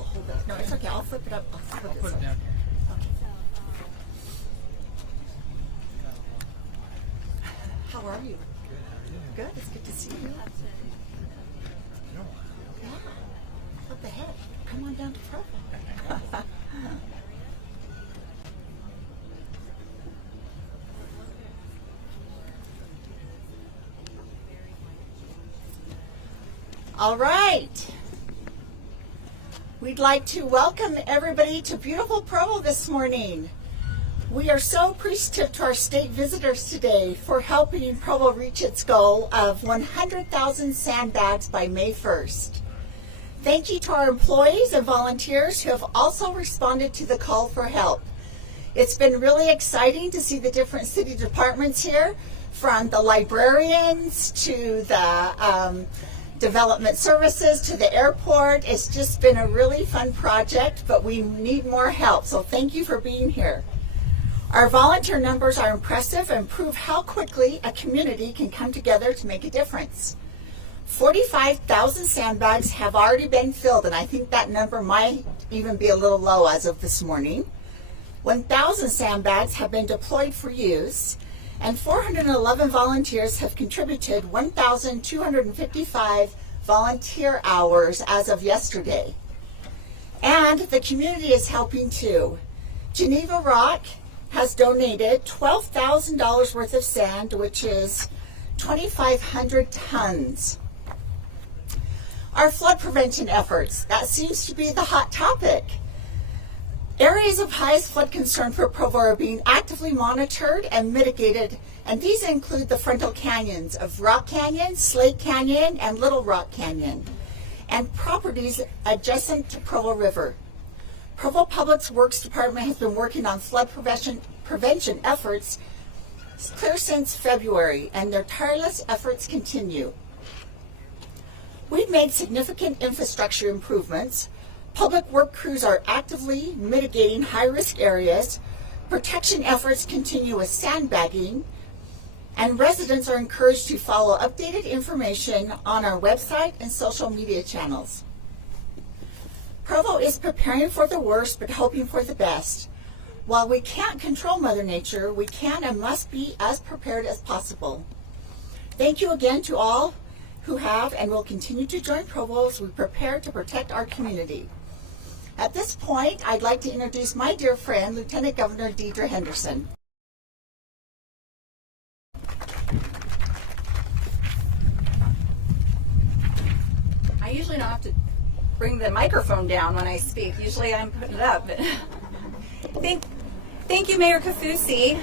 Oh, hold that. No, it's okay. I'll flip it up. I'll put it down here. Okay. How are you? Good. It's good to see you. Yeah. What the heck? Come on down to Provo. All right. We'd like to welcome everybody to beautiful Provo this morning. We are so appreciative to our state visitors today for helping Provo reach its goal of 100,000 sandbags by May 1st. Thank you to our employees and volunteers who have also responded to the call for help. It's been really exciting to see the different city departments here, from the librarians to the development services to the airport. It's just been a really fun project, but we need more help, so thank you for being here. Our volunteer numbers are impressive and prove how quickly a community can come together to make a difference. 45,000 sandbags have already been filled, and I think that number might even be a little low as of this morning. 1,000 sandbags have been deployed for use, and 411 volunteers have contributed 1,255 volunteer hours as of yesterday. And the community is helping too. Geneva Rock has donated $12,000 worth of sand, which is 2,500 tons. Our flood prevention efforts, that seems to be the hot topic. Areas of highest flood concern for Provo are being actively monitored and mitigated, and these include the frontal canyons of Rock Canyon, Slate Canyon, and Little Rock Canyon, and properties adjacent to Provo River. Provo Public Works Department has been working on flood prevention efforts clear since February, and their tireless efforts continue. We've made significant infrastructure improvements. Public work crews are actively mitigating high-risk areas, protection efforts continue with sandbagging, and residents are encouraged to follow updated information on our website and social media channels. Provo is preparing for the worst but hoping for the best. While we can't control Mother Nature, we can and must be as prepared as possible. Thank you again to all who have and will continue to join Provo as we prepare to protect our community. At this point, I'd like to introduce my dear friend, Lieutenant Governor Deidre Henderson. I usually don't have to bring the microphone down when I speak. Usually I'm putting it up. Thank you, Mayor Kaufusi.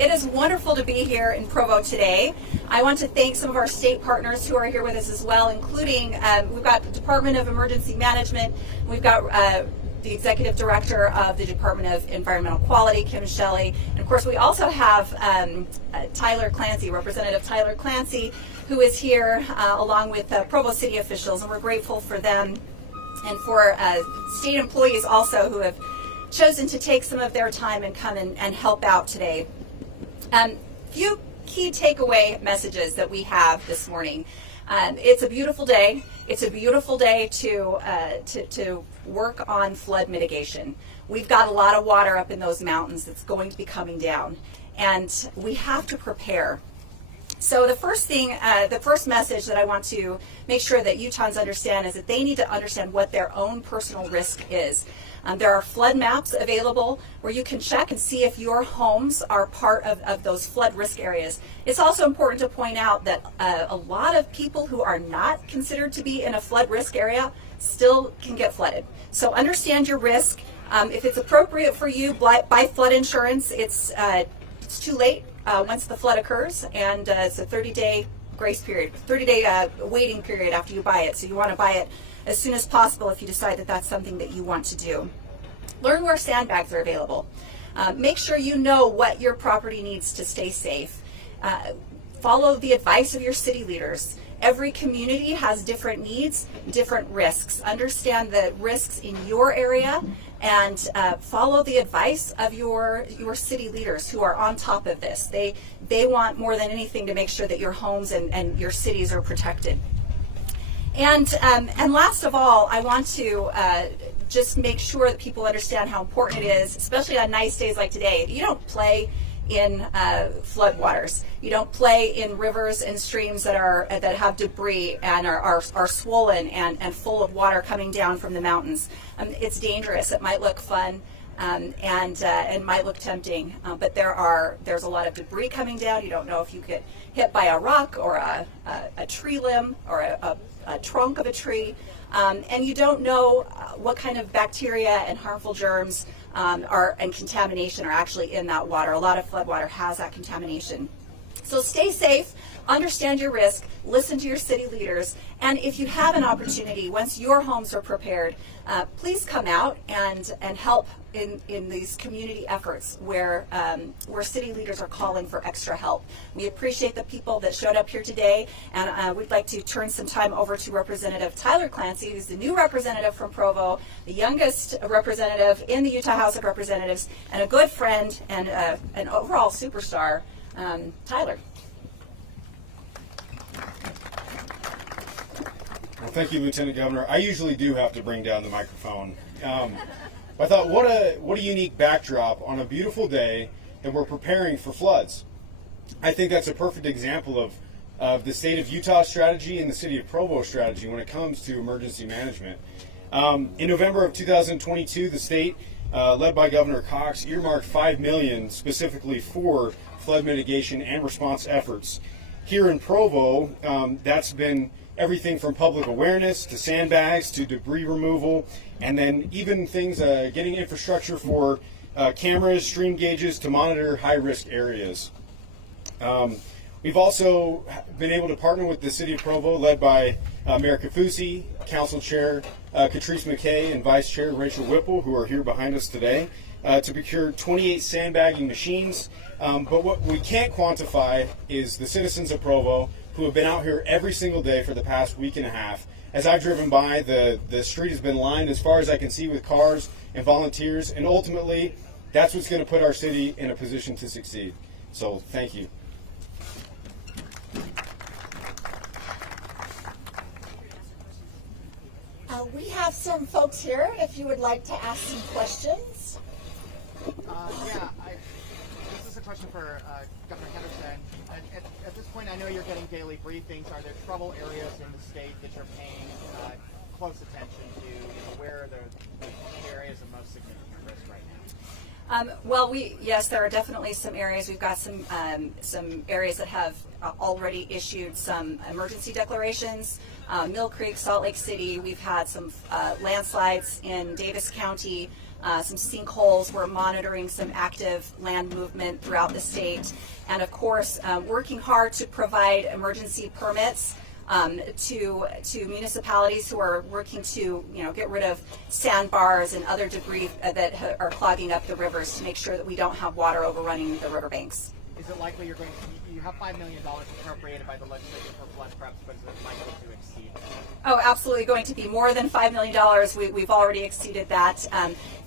It is wonderful to be here in Provo today. I want to thank some of our state partners who are here with us as well, including we've got the Department of Emergency Management, we've got the Executive Director of the Department of Environmental Quality, Kim Shelley, and of course we also have Tyler Clancy, Representative Tyler Clancy, who is here along with Provo City officials, and we're grateful for them and for state employees also who have chosen to take some of their time and come and help out today. Few key takeaway messages that we have this morning. It's a beautiful day. It's a beautiful day to work on flood mitigation. We've got a lot of water up in those mountains that's going to be coming down, and we have to prepare. So the first thing, the first message that I want to make sure that Utahns understand is that they need to understand what their own personal risk is. There are flood maps available where you can check and see if your homes are part of those flood risk areas. It's also important to point out that a lot of people who are not considered to be in a flood risk area still can get flooded. So understand your risk. If it's appropriate for you, buy flood insurance. It's too late once the flood occurs, and it's a 30-day grace period, 30-day waiting period after you buy it. So you want to buy it as soon as possible if you decide that that's something that you want to do. Learn where sandbags are available. Make sure you know what your property needs to stay safe. Follow the advice of your city leaders. Every community has different needs, different risks. Understand the risks in your area and follow the advice of your city leaders who are on top of this. They want more than anything to make sure that your homes and your cities are protected. And last of all, I want to just make sure that people understand how important it is, especially on nice days like today. You don't play in floodwaters. You don't play in rivers and streams that have debris and are swollen and full of water coming down from the mountains. It's dangerous. It might look fun and might look tempting, but there's a lot of debris coming down. You don't know if you get hit by a rock or a tree limb or a trunk of a tree, and you don't know what kind of bacteria and harmful germs and contamination are actually in that water. A lot of floodwater has that contamination. So stay safe, understand your risk, listen to your city leaders, and if you have an opportunity, once your homes are prepared, please come out and help in these community efforts where city leaders are calling for extra help. We appreciate the people that showed up here today, and we'd like to turn some time over to Representative Tyler Clancy, who's the new representative from Provo, the youngest representative in the Utah House of Representatives, and a good friend and an overall superstar. Tyler. Well, thank you, Lieutenant Governor. I usually do have to bring down the microphone. I thought, what a unique backdrop on a beautiful day that we're preparing for floods. I think that's a perfect example of the state of Utah strategy and the city of Provo strategy when it comes to emergency management. In November of 2022, the state, led by Governor Cox, earmarked $5 million specifically for flood mitigation and response efforts. Here in Provo, that's been everything from public awareness to sandbags to debris removal, and then even things getting infrastructure for cameras, stream gauges to monitor high-risk areas. We've also been able to partner with the City of Provo, led by Mayor Kaufusi, Council Chair Catrice McKay, and Vice Chair Rachel Whipple, who are here behind us today, to procure 28 sandbagging machines. But what we can't quantify is the citizens of Provo who have been out here every single day for the past week and a half. As I've driven by, the street has been lined as far as I can see with cars and volunteers, and ultimately, that's what's going to put our city in a position to succeed. So, thank you. We have some folks here if you would like to ask some questions. This is a question for Governor Henderson. At this point, I know you're getting daily briefings. Are there trouble areas in the state that you're paying close attention to? Where are the areas of most significant risk right now? Yes, there are definitely some areas. We've got some areas that have already issued some emergency declarations. Mill Creek, Salt Lake City. We've had some landslides in Davis County. Some sinkholes. We're monitoring some active land movement throughout the state, and of course, working hard to provide emergency permits to municipalities who are working to get rid of sandbars and other debris that are clogging up the rivers to make sure that we don't have water overrunning the riverbanks. Is it likely you have $5 million appropriated by the legislature for flood preps, but is it likely to exceed? Oh, absolutely going to be more than $5 million. We've already exceeded that.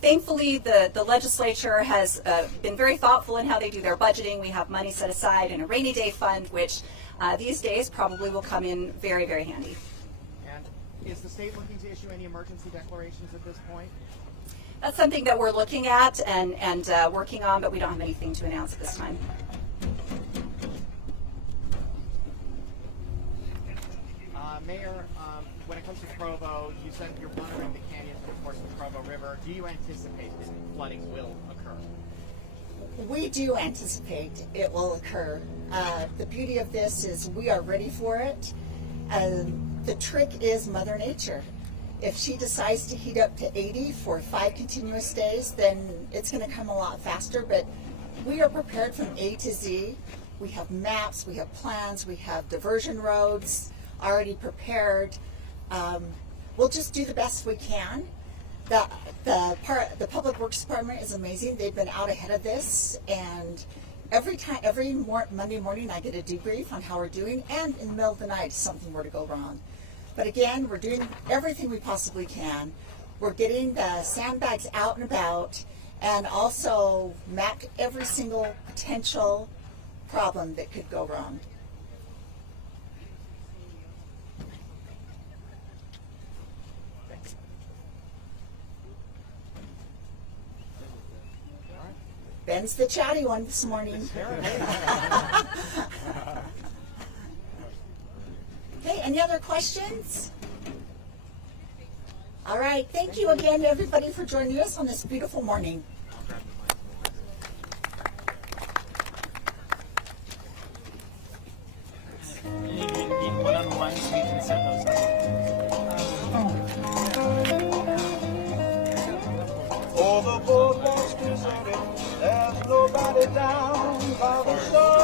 Thankfully, the legislature has been very thoughtful in how they do their budgeting. We have money set aside in a rainy day fund, which these days probably will come in very, very handy. And is the state looking to issue any emergency declarations at this point? That's something that we're looking at and working on, but we don't have anything to announce at this time. Mayor, when it comes to Provo, you said you're monitoring the canyons and, of course, the Provo River. Do you anticipate that flooding will occur? We do anticipate it will occur. The beauty of this is we are ready for it. The trick is Mother Nature. If she decides to heat up to 80 for 5 continuous days, then it's going to come a lot faster, but we are prepared from A to Z. We have maps, we have plans, we have diversion roads already prepared. We'll just do the best we can. The Public Works Department is amazing. They've been out ahead of this, and every Monday morning I get a debrief on how we're doing, and in the middle of the night if something were to go wrong. But again, we're doing everything we possibly can. We're getting the sandbags out and about, and also mapped every single potential problem that could go wrong. Ben's the chatty one this morning. Okay, any other questions? All right, thank you again, everybody, for joining us on this beautiful morning. One-on-ones, we can set those Oh, the boardwalk's deserted, there's nobody down by the shore.